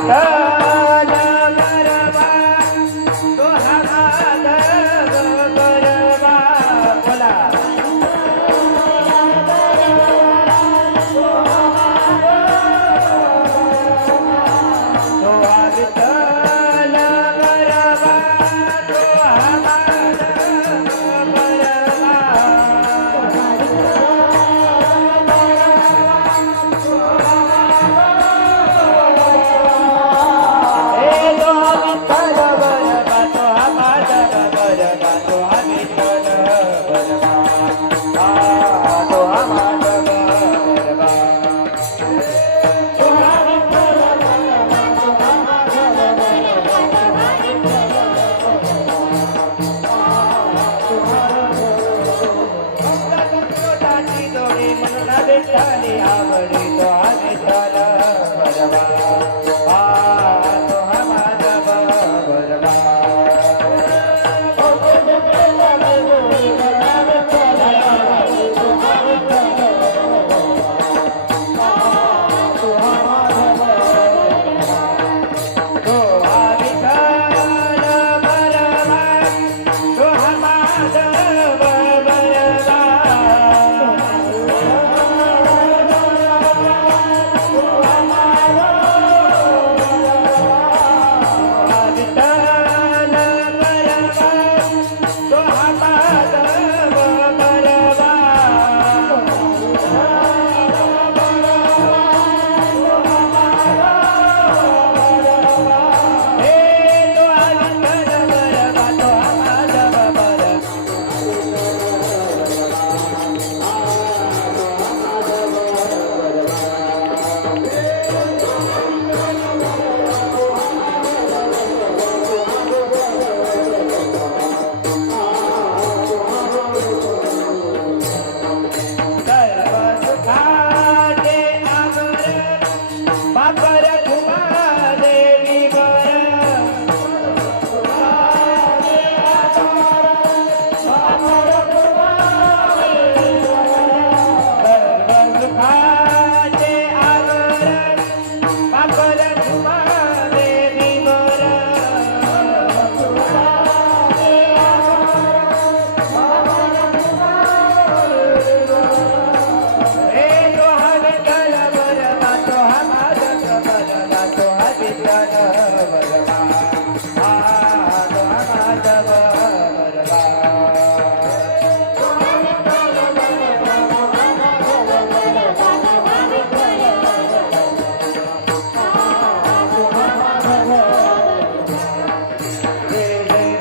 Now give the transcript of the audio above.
Ah! அவளே